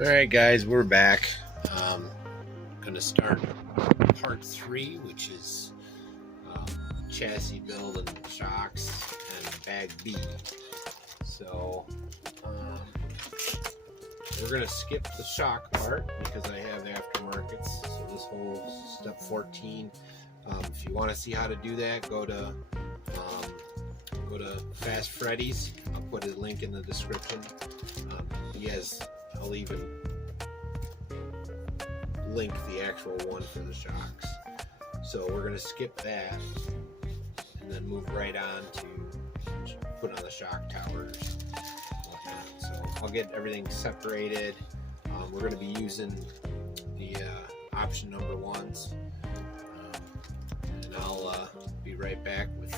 Alright guys, we're back. Gonna start part 3, which is chassis build and shocks and bag B. So we're gonna skip the shock part because I have aftermarkets. So this whole step 14. If you want to see how to do that, go to Fast Freddy's. I'll put a link in the description. Yes, I'll even link the actual one for the shocks. So we're going to skip that and then move right on to put on the shock towers and whatnot. So I'll get everything separated. We're going to be using the option number ones, and I'll be right back with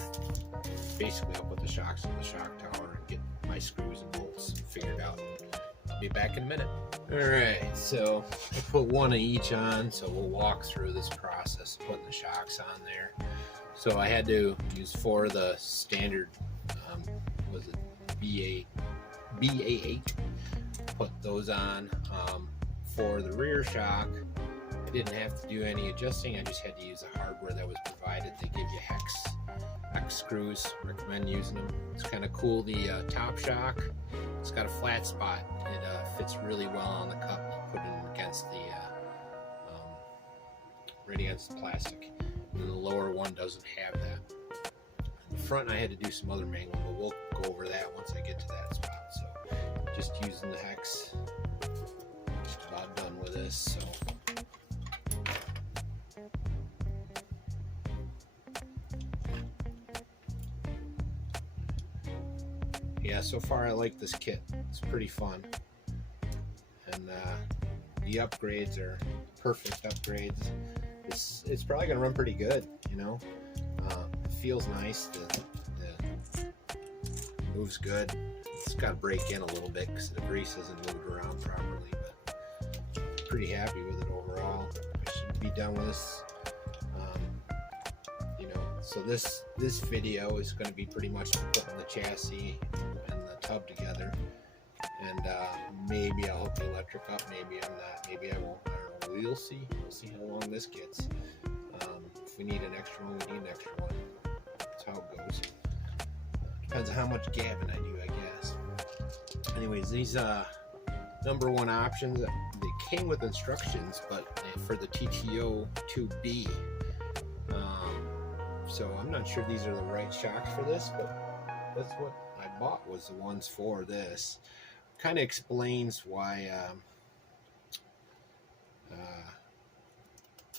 basically I'll put the shocks in the shock tower and get my screws and bolts figured out. Be back in a minute. Alright, so I put one of each on, so we'll walk through this process of putting the shocks on there. So I had to use 4 of the standard, was it BA8, put those on. For the rear shock, I didn't have to do any adjusting, I just had to use the hardware that was provided. They give you hex screws, recommend using them. It's kind of cool. The top shock, it's got a flat spot. It fits really well on the cup. You put it against the right against the plastic. And the lower one doesn't have that. In the front, I had to do some other mangling, but we'll go over that once I get to that spot. So just using the hex. Just about done with this. So. Yeah, so far I like this kit. It's pretty fun, and the upgrades are perfect upgrades. It's probably gonna run pretty good, you know. It feels nice. The moves good. It's got to break in a little bit because the grease isn't moved around properly, but pretty happy with it overall. I should be done with this. You know, so this video is going to be pretty much putting the chassis and the tub together, and maybe I'll hook the electric up, maybe I'm not, maybe I won't, I don't know, we'll see how long this gets. If we need an extra one, we need an extra one. That's how it goes. Depends on how much gabbing I do, I guess. Anyways, these number one options, they came with instructions, but for the TTO 2B. So I'm not sure these are the right shocks for this, but that's what I bought, was the ones for this. Kind of explains why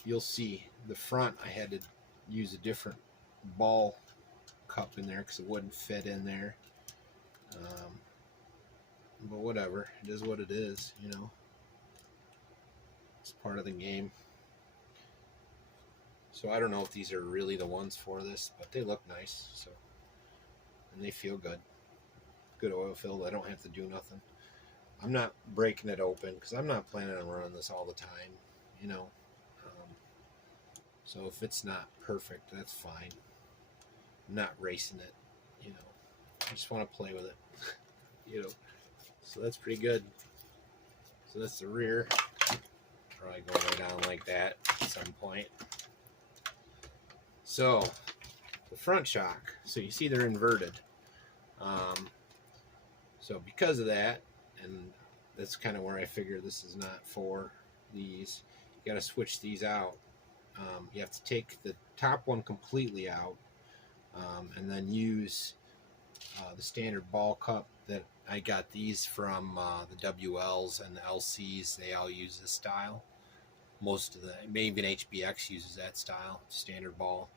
you'll see the front I had to use a different ball cup in there because it wouldn't fit in there. But whatever, it is what it is, you know. It's part of the game. So I don't know if these are really the ones for this, but they look nice, so, and they feel good. Good oil filled. I don't have to do nothing. I'm not breaking it open because I'm not planning on running this all the time, you know. So if it's not perfect, that's fine. I'm not racing it, you know. I just want to play with it, you know. So that's pretty good. So that's the rear. Probably go right down like that at some point. So the front shock, so you see they're inverted. So because of that, and that's kind of where I figure this is not for these, you got to switch these out. You have to take the top one completely out, and then use the standard ball cup that I got these from the WLs and the LCs. They all use this style. Most of the, maybe even HBX uses that style, standard ball.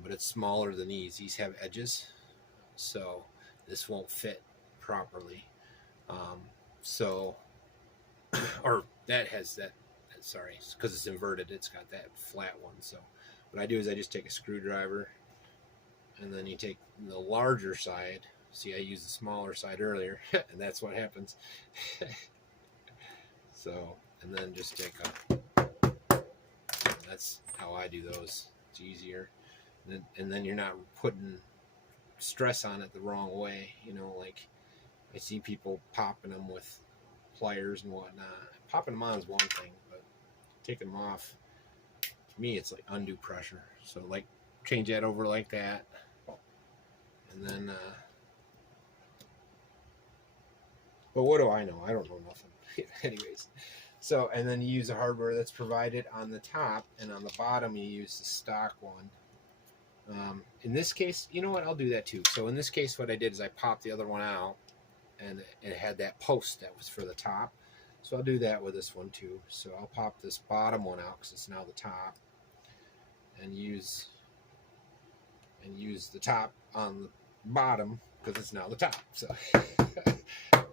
But it's smaller than these. These have edges, so this won't fit properly. So, or that has that, sorry, because it's inverted, it's got that flat one. So what I do is I just take a screwdriver, and then you take the larger side. See, I used the smaller side earlier, and that's what happens. So, and then just take that's how I do those. It's easier. And then you're not putting stress on it the wrong way, you know. Like I see people popping them with pliers and whatnot. Popping them on is one thing, but taking them off, to me, it's like undue pressure. So like change that over like that, and then but what do I know? I don't know nothing. Anyways, so and then you use the hardware that's provided on the top, and on the bottom you use the stock one. In this case, you know what, I'll do that too. So in this case, what I did is I popped the other one out, and it had that post that was for the top. So I'll do that with this one too. So I'll pop this bottom one out because it's now the top, and use the top on the bottom because it's now the top. So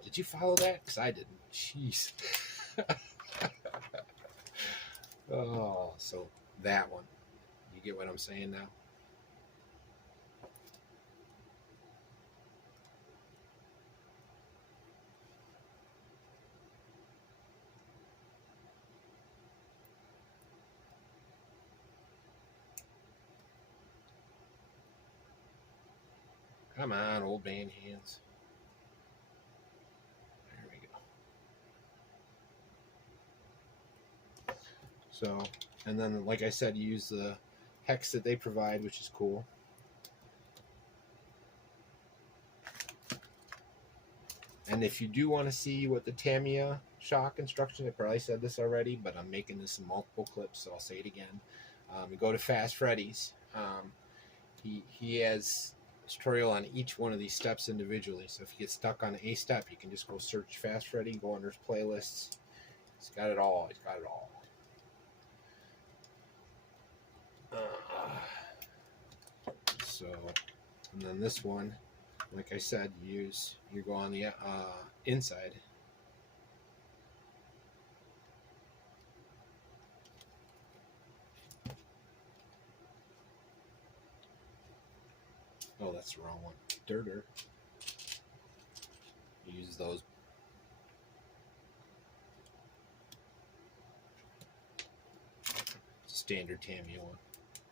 did you follow that? Because I didn't. Jeez. Oh, so that one. You get what I'm saying now? Come on, old man hands. There we go. So, and then, like I said, you use the hex that they provide, which is cool. And if you do want to see what the Tamiya shock instructions, I probably said this already, but I'm making this in multiple clips, so I'll say it again. You go to Fast Freddy's. He has tutorial on each one of these steps individually. So if you get stuck on a step, you can just go search Fast Freddy, go under his playlists. He's got it all. He's got it all. So, and then this one, like I said, you go on the inside. Oh, that's the wrong one. Dirter. Use those. Standard Tamiya one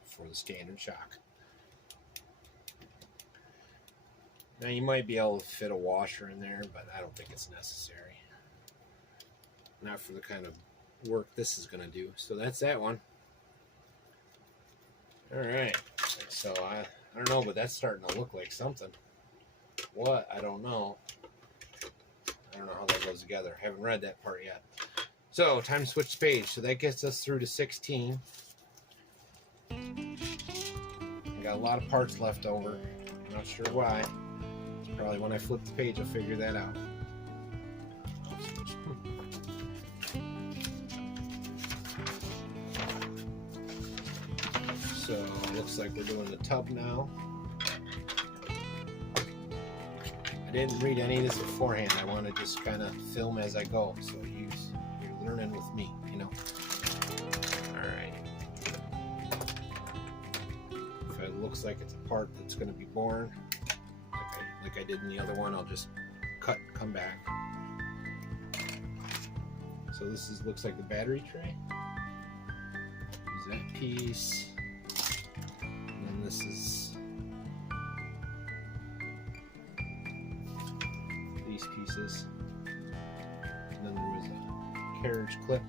for the standard shock. Now you might be able to fit a washer in there, but I don't think it's necessary. Not for the kind of work this is going to do. So that's that one. All right. So I don't know, but that's starting to look like something. What? I don't know. I don't know how that goes together. I haven't read that part yet. So, time to switch the page. So that gets us through to 16. I got a lot of parts left over. I'm not sure why. Probably when I flip the page, I'll figure that out. So, it looks like we're doing the tub now. I didn't read any of this beforehand. I want to just kind of film as I go. So you're learning with me, you know. Alright. If it looks like it's a part that's going to be born, like I did in the other one, I'll just cut, come back. So this looks like the battery tray. Use that piece. And then this is these pieces. And then there was a carriage clip.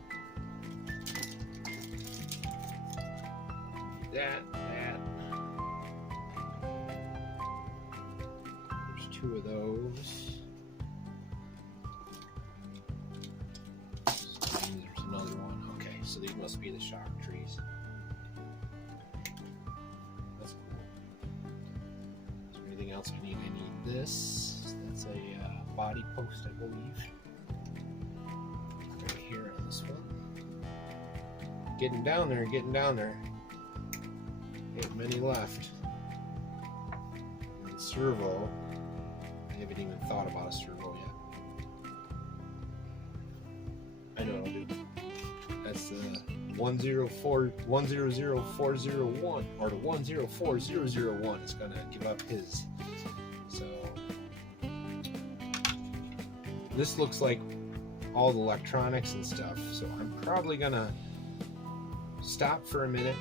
That. There's two of those. So there's another one. Okay, so these must be the shock trees. That's cool. Is there anything else I need? I need this. That's a body post, I believe. Right here on this one. Getting down there. Ain't many left. And servo. I haven't even thought about a servo yet. I know what I'll do. That's the 100401 or the 104001 is gonna give up his. So this looks like all the electronics and stuff. So I'm probably gonna stop for a minute,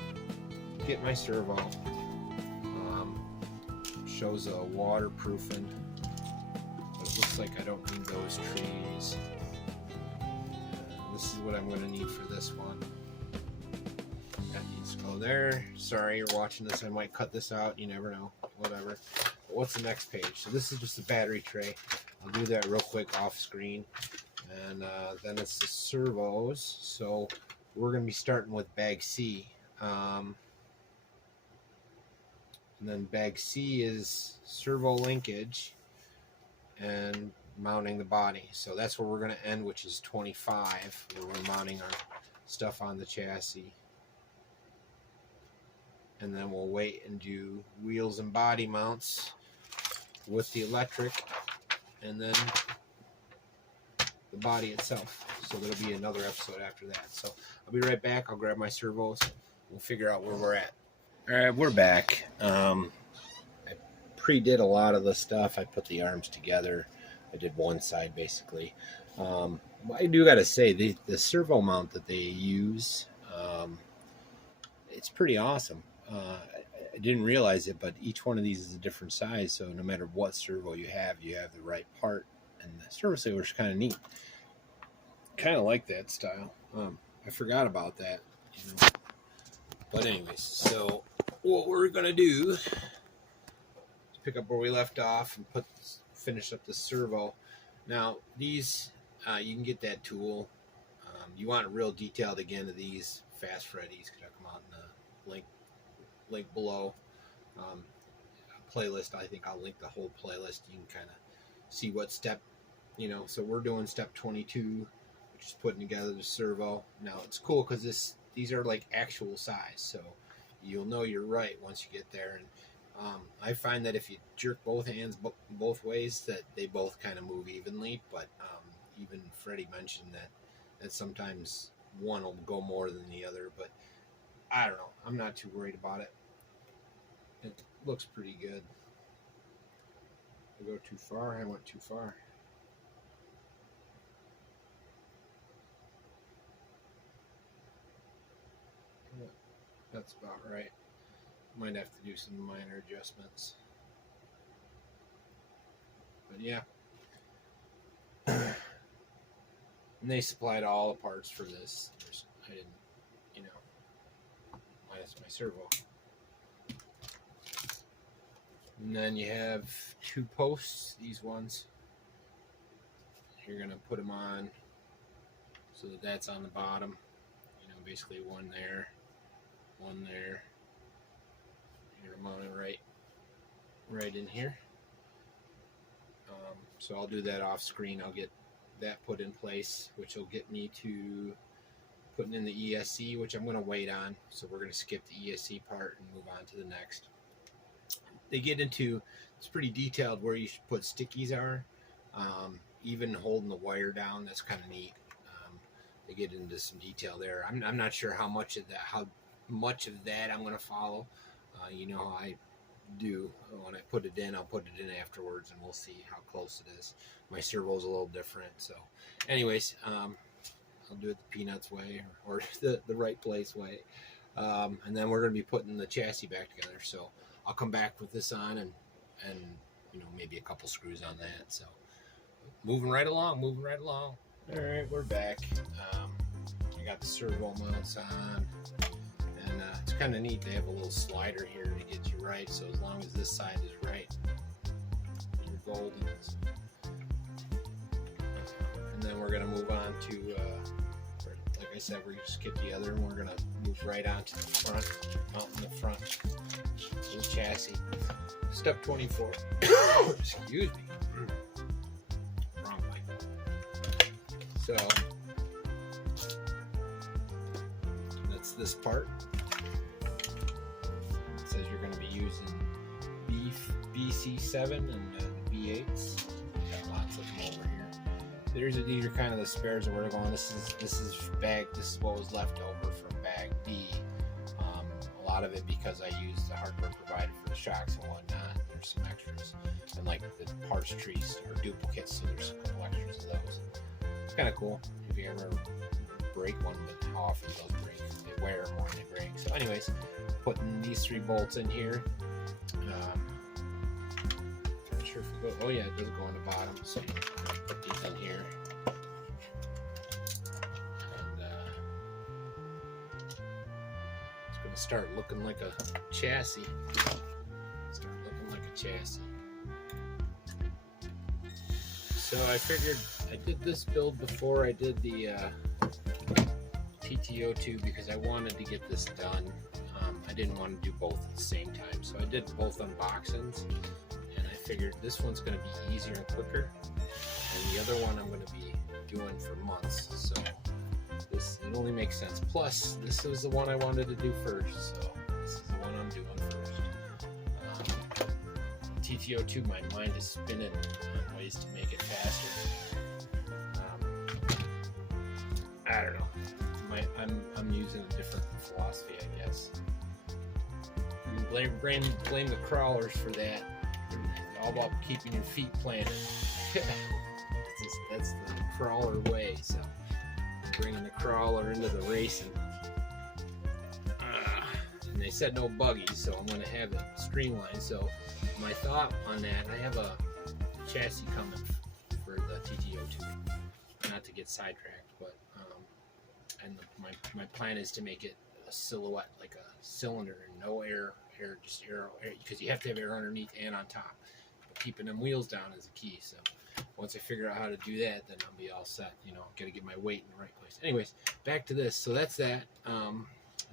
get my servo. Shows a waterproofing, but it looks like I don't need those trees. this is what I'm going to need for this one. That needs to go there. Sorry, you're watching this. I might cut this out. You never know. Whatever. But what's the next page? So this is just a battery tray. I'll do that real quick off screen. And then it's the servos. So we're going to be starting with bag C. And then bag C is servo linkage and mounting the body. So that's where we're going to end, which is 25, where we're mounting our stuff on the chassis. And then we'll wait and do wheels and body mounts with the electric, and then the body itself. So there'll be another episode after that. So I'll be right back. I'll grab my servos. We'll figure out where we're at. All right, we're back. I pre-did a lot of the stuff. I put the arms together. I did one side basically. I do got to say the servo mount that they use, it's pretty awesome. I didn't realize it, but each one of these is a different size, so no matter what servo you have the right part, and the servo saver is kind of neat. Kind of like that style. I forgot about that, you know. But anyways, so what we're gonna do is pick up where we left off and finish up the servo. Now these, you can get that tool. You want it real detailed again to these fast Freddies. Could come out in the link below. Playlist, I think I'll link the whole playlist. You can kind of see what step, you know. So we're doing step 22, which is putting together the servo. Now it's cool because these are like actual size, so you'll know you're right once you get there. And I find that if you jerk both hands both ways, that they both kind of move evenly. But even Freddie mentioned that sometimes one will go more than the other, but I don't know. I'm not too worried about it. It looks pretty good. I go too far. I went too far. Yeah, that's about right. Might have to do some minor adjustments. But yeah. And they supplied all the parts for this. I didn't, you know, minus my servo. And then you have two posts, these ones. You're going to put them on so that that's on the bottom. You know, basically one there, one there. You're going to mount it right in here. So I'll do that off screen. I'll get that put in place, which will get me to putting in the ESC, which I'm going to wait on. So we're going to skip the ESC part and move on to the next. They get into, it's pretty detailed where you should put stickies are, even holding the wire down. That's kind of neat. They get into some detail there. I'm not sure how much of that I'm going to follow. You know how I do. When I put it in, I'll put it in afterwards, and we'll see how close it is. My servo's a little different. So anyways, I'll do it the Peanuts way, or the right place way. And then we're going to be putting the chassis back together. So I'll come back with this on and you know, maybe a couple screws on that. So moving right along. All right, we're back. I got the servo mounts on, and it's kind of neat. They have a little slider here to get you right. So as long as this side is right, you're golden. And then we're gonna move on to, like I said, we're gonna skip the other, and we're gonna move right on to the front, mounting the front of the chassis. Step 24. Excuse me. Wrong mic. So that's this part. It says you're going to be using BC7 and V8s. Got lots of them over here. These are kind of the spares that we're going. This is what was left over from bag D. A lot of it because I used the hardware provided for the shocks and whatnot. There's some extras, and like the parts trees or duplicates, so there's a couple extras of those. It's kind of cool if you ever break one, but how often those break? They wear more than they break. So anyways, putting these 3 bolts in here. Not sure if it goes, oh yeah, it does go on the bottom. So put these in here. start looking like a chassis. Start looking like a chassis. So I figured I did this build before I did the TTO2 because I wanted to get this done. I didn't want to do both at the same time, so I did both unboxings, and I figured this one's going to be easier and quicker, and the other one I'm going to be doing for months, so this, it only makes sense. Plus, this was the one I wanted to do first, so this is the one I'm doing first. TTO2, my mind is spinning on ways to make it faster. I don't know. I'm using a different philosophy, I guess. You can blame the crawlers for that. It's all about keeping your feet planted. That's the crawler way. So bringing the crawler into the racing. And they said no buggies, so I'm going to have it streamlined. So my thought on that, I have a chassis coming for the TTO2. Not to get sidetracked, but and my plan is to make it a silhouette, like a cylinder, and no air, just air, because you have to have air underneath and on top. But keeping them wheels down is the key. So once I figure out how to do that, then I'll be all set. You know, got to get my weight in the right place. Anyways, back to this. So that's that. I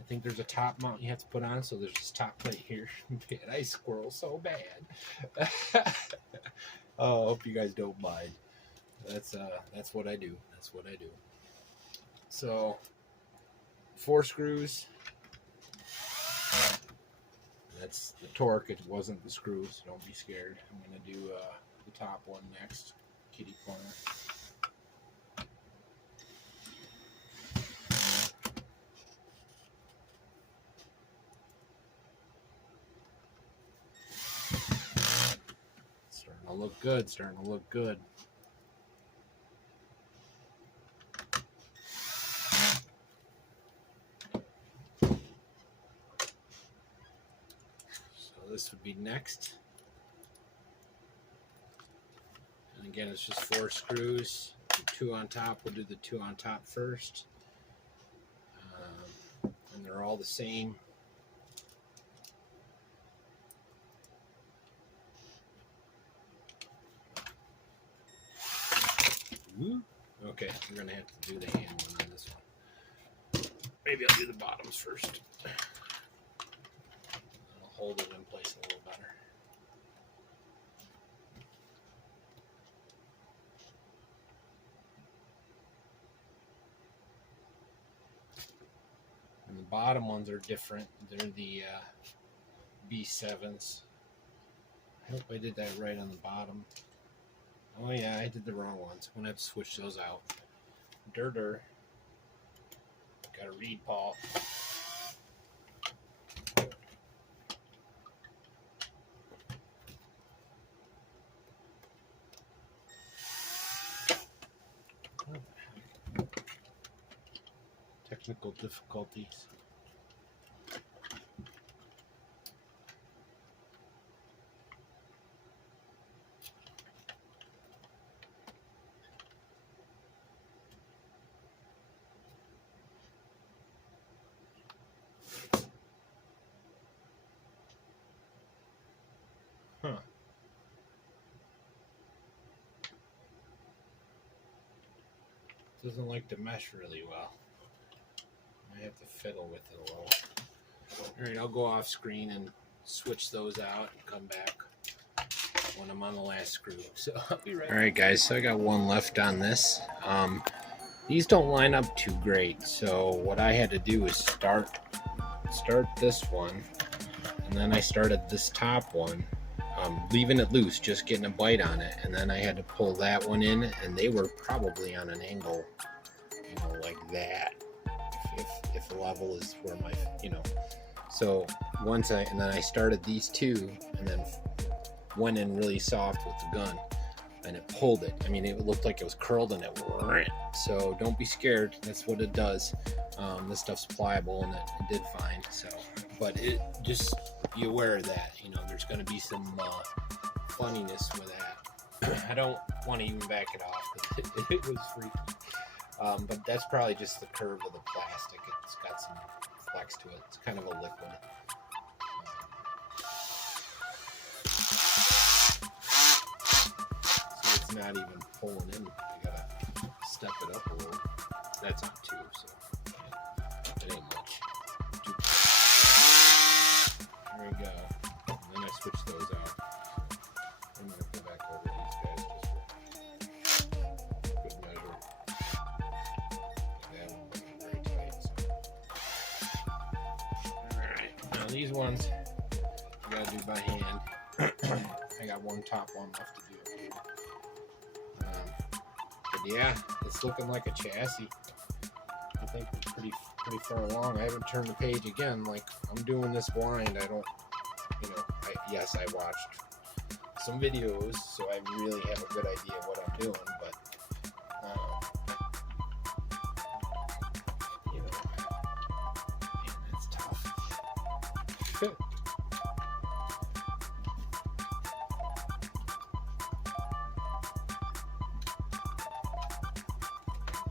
think there's a top mount you have to put on. So there's this top plate here. Man, I squirrel so bad. Oh, I hope you guys don't mind. That's what I do. That's what I do. So 4 screws. That's the torque. It wasn't the screws. Don't be scared. I'm going to do the top one next. Kitty corner. Starting to look good. Starting to look good. This would be next, and again it's just 4 screws, 2 on top. We'll do the 2 on top first, and they're all the same. Okay, we're gonna have to do the hand one on this one. Maybe I'll do the bottoms first. Hold it in place a little better. And the bottom ones are different. They're the B7s. I hope I did that right on the bottom. Oh yeah, I did the wrong ones. I'm gonna have to switch those out. Gotta read, Paul. Technical difficulties. Doesn't like to mesh really well. I have to fiddle with it a little. Alright, I'll go off screen and switch those out and come back when I'm on the last screw. So I'll be right back. Alright guys, so I got one left on this. These don't line up too great, so what I had to do is start this one, and then I started this top one, leaving it loose, just getting a bite on it, and then I had to pull that one in, and they were probably on an angle, you know, like that. If the level is where my, you know, so and then I started these 2 and then went in really soft with the gun and it pulled it. I mean, it looked like it was curled and it went. So don't be scared. That's what it does. This stuff's pliable and it did fine. So, but it just be aware of that. You know, there's going to be some funniness with that. I don't want to even back it off. It was freaky. But that's probably just the curve of the plastic. It's got some flex to it. It's kind of a liquid. See, it's not even pulling in. I gotta step it up a little. That's on 2, so it ain't much. There we go. And then I switch those out. I'm gonna go back over these guys just for good measure. That one wasn't very tight. So. Alright, now these ones I gotta do by hand. I got one top one left to do. But yeah, it's looking like a chassis. I think we're pretty far along. I haven't turned the page again. Like, I'm doing this blind. I don't, yes, I watched some videos, so I really have a good idea of what I'm doing, but man, that's tough.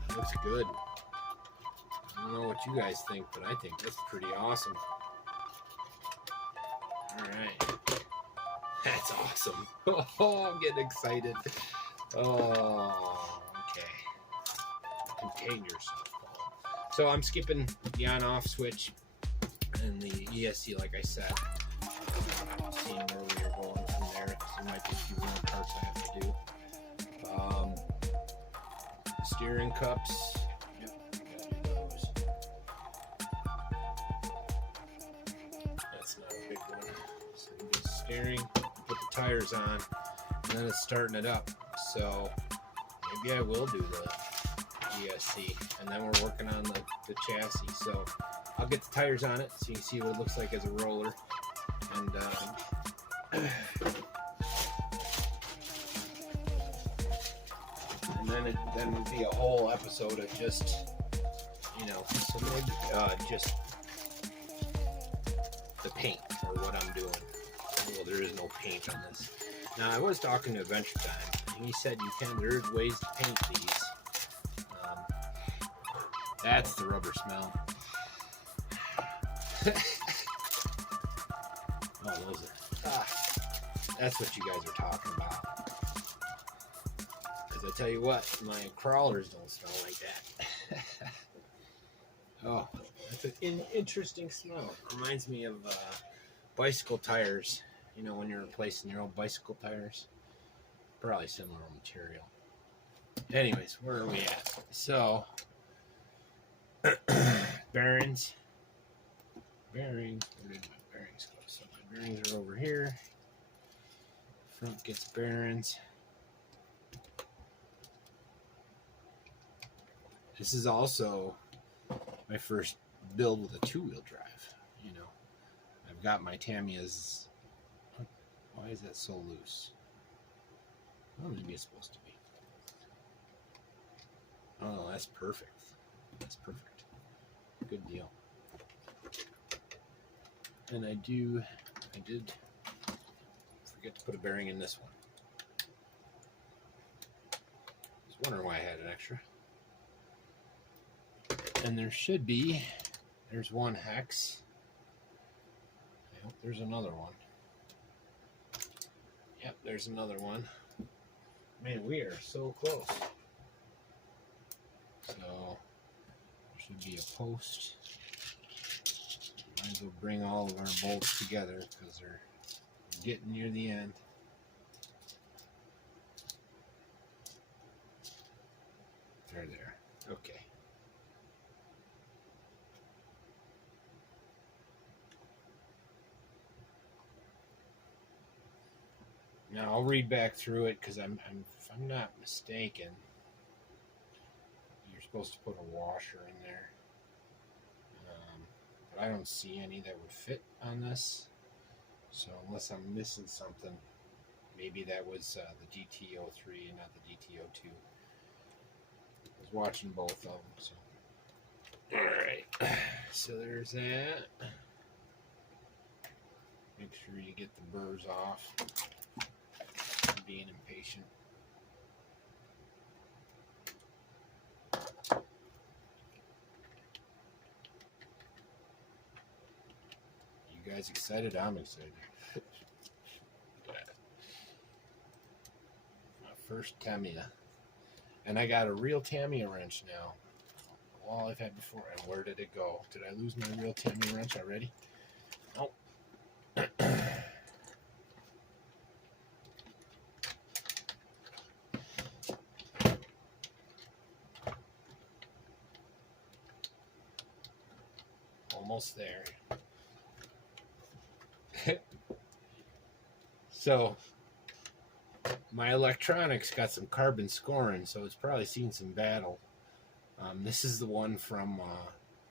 That looks good. I don't know what you guys think, but I think that's pretty awesome. Alright. That's awesome. Oh, I'm getting excited. Oh, okay. Contain yourself, Paul. So I'm skipping the on-off switch and the ESC, like I said. Seeing where we are going from there. There might be a few more parts I have to do. Steering cups. Steering, put the tires on, and then it's starting it up. So maybe I will do the ESC, and then we're working on the chassis. So I'll get the tires on it so you can see what it looks like as a roller. And then it'd be a whole episode of just, so maybe just the paint or what I'm doing. Well, there is no paint on this. Now, I was talking to Adventure Time, and he said there's ways to paint these. That's the rubber smell. Oh, those are, that's what you guys are talking about. Because I tell you what, my crawlers don't smell like that. Oh, that's an interesting smell. Reminds me of bicycle tires. When you're replacing your old bicycle tires. Probably similar material. Anyways, where are we at? So, bearings. Where did my bearings go? So my bearings are over here. Front gets bearings. This is also my first build with a 2-wheel drive. I've got my Tamiya's. Why is that so loose? Well, maybe it's supposed to be. Oh, that's perfect. That's perfect. Good deal. And I did forget to put a bearing in this one. I was wondering why I had an extra. And there's one hex. I hope there's another one. Yep, there's another one. Man, we are so close. So, there should be a post. Might as well bring all of our bolts together because they're getting near the end. They're there. Okay. Now I'll read back through it because if I'm not mistaken, you're supposed to put a washer in there, but I don't see any that would fit on this. So unless I'm missing something, maybe that was the DTO3 and not the DTO2. I was watching both of them. So all right, so there's that. Make sure you get the burrs off. Being impatient. guys excited? I'm excited. My first Tamiya. And I got a real Tamiya wrench now. All I've had before. And where did it go? Did I lose my real Tamiya wrench already? Nope. Almost there. So my electronics got some carbon scoring, so it's probably seen some battle. This is the one from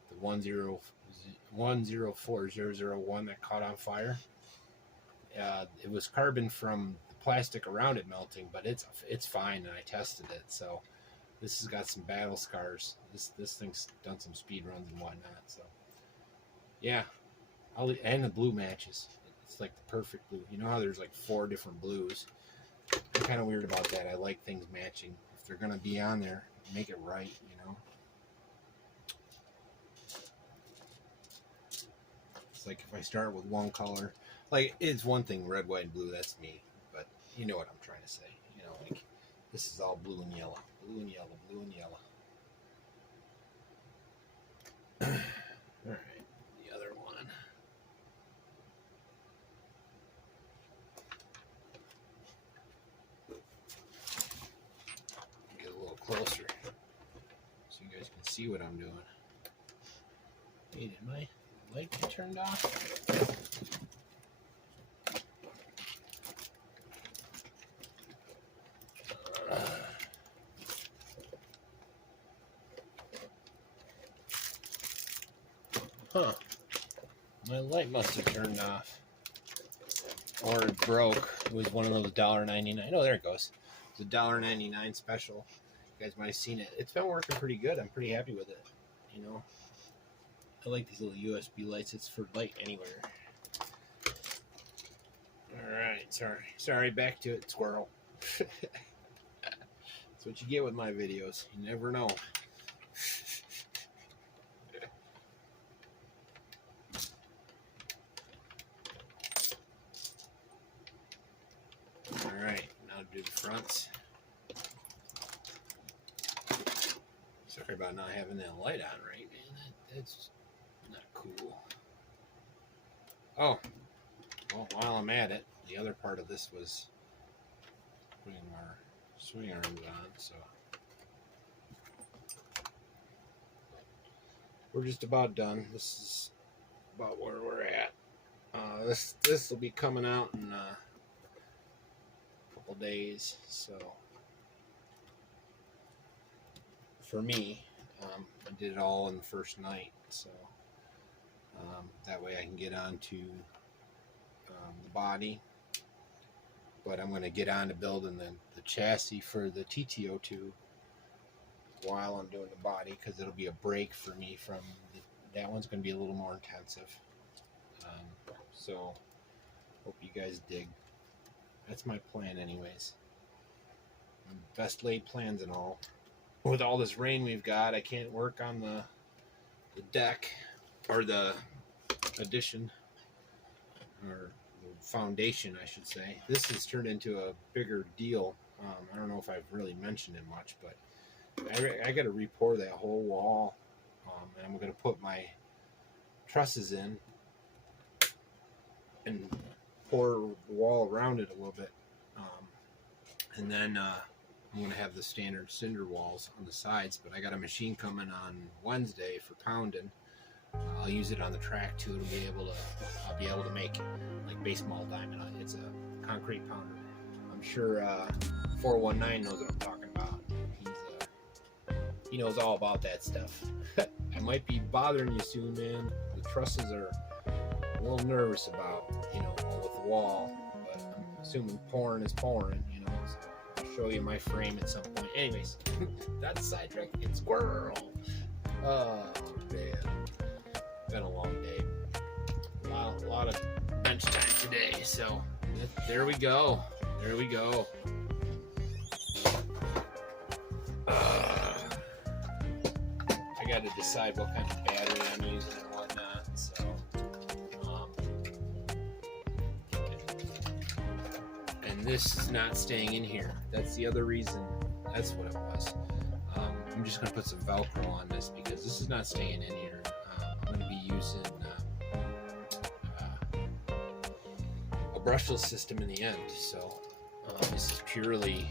the 104001 that caught on fire. It was carbon from the plastic around it melting, but it's fine, and I tested it. So this has got some battle scars. This thing's done some speed runs and whatnot. So yeah, and the blue matches. It's like the perfect blue. You know how there's like 4 different blues? I'm kind of weird about that. I like things matching. If they're gonna be on there, make it right, you know. It's like if I start with one color, like it's one thing, red, white, and blue. That's me. But you know what I'm trying to say. You know, like this is all blue and yellow, blue and yellow, blue and yellow. All right. Closer so you guys can see what I'm doing. Hey, did my light get turned off? Huh. My light must have turned off. Or it broke. It was one of those $1.99. Oh, there it goes. It's a $1.99 special. You guys might have seen it. It's been working pretty good. I'm pretty happy with it. You know, I like these little USB lights. It's for light anywhere. All right, sorry. Back to it, squirrel. That's what you get with my videos. You never know. All right, now do the fronts. Sorry about not having that light on right, man. That's not cool. Oh, well, while I'm at it, the other part of this was putting our swing arms on, so we're just about done. This is about where we're at. This will be coming out in a couple days, so for me, I did it all in the first night, so that way I can get on to the body. But I'm going to get on to building the chassis for the TTO2 while I'm doing the body, because it'll be a break for me from that one's going to be a little more intensive. So hope you guys dig. That's my plan anyways. Best laid plans and all. With all this rain we've got, I can't work on the deck, or the addition, or the foundation, I should say. This has turned into a bigger deal. I don't know if I've really mentioned it much, but I got to re-pour that whole wall, and I'm going to put my trusses in and pour the wall around it a little bit, and then I'm going to have the standard cinder walls on the sides, but I got a machine coming on Wednesday for pounding. I'll use it on the track too. I'll be able to make like baseball diamond. It's a concrete pounder. I'm sure 419 knows what I'm talking about. He knows all about that stuff. I might be bothering you soon, man. The trusses are a little nervous about, with the wall, but I'm assuming pouring is pouring, so I'll show you my frame at some point. Anyways, that's sidetrack. It's squirrel. Oh, man. Been a long day. A lot of bench time today, so there we go. There we go. I got to decide what kind of battery I'm using and whatnot. So this is not staying in here. That's the other reason. That's what it was. I'm just going to put some Velcro on this because this is not staying in here. I'm going to be using a brushless system in the end. So this is purely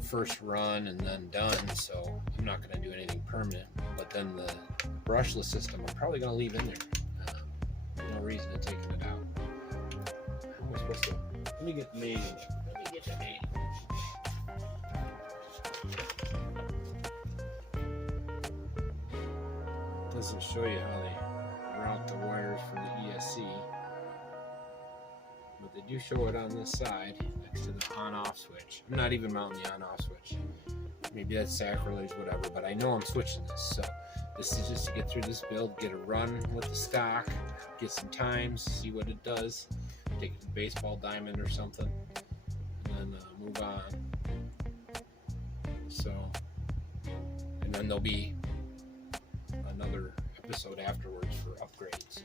first run and then done. So I'm not going to do anything permanent. But then the brushless system I'm probably going to leave in there. No reason to taking it out. How am I supposed to? Let me get the manual. Let me get the manual. Doesn't show you how they route the wires for the ESC, but they do show it on this side next to the on-off switch. I'm not even mounting the on-off switch. Maybe that's sacrilege, whatever, but I know I'm switching this. So this is just to get through this build, get a run with the stock, get some times, see what it does, take it to baseball diamond or something, and then move on. So, and then there'll be another episode afterwards for upgrades,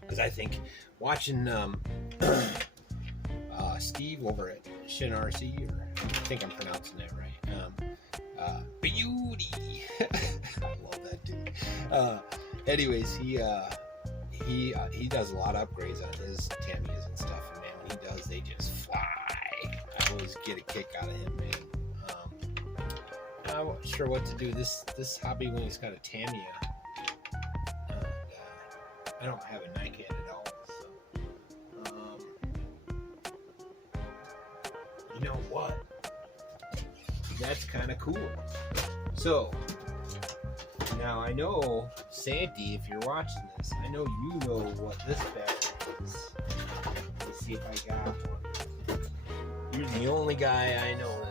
because I think watching Steve over at Shin RC, or I think I'm pronouncing that right, beauty. I love that dude. Anyways, he does a lot of upgrades on his Tamiyas and stuff, and man, when he does, they just fly. I always get a kick out of him, man. I'm not sure what to do. This hobby when he's got a Tamiya, and I don't have a Nike at all. So, you know what? That's kind of cool. So now I know, Santy, if you're watching this, I know you know what this battery is. Let's see if I got one. You're the only guy I know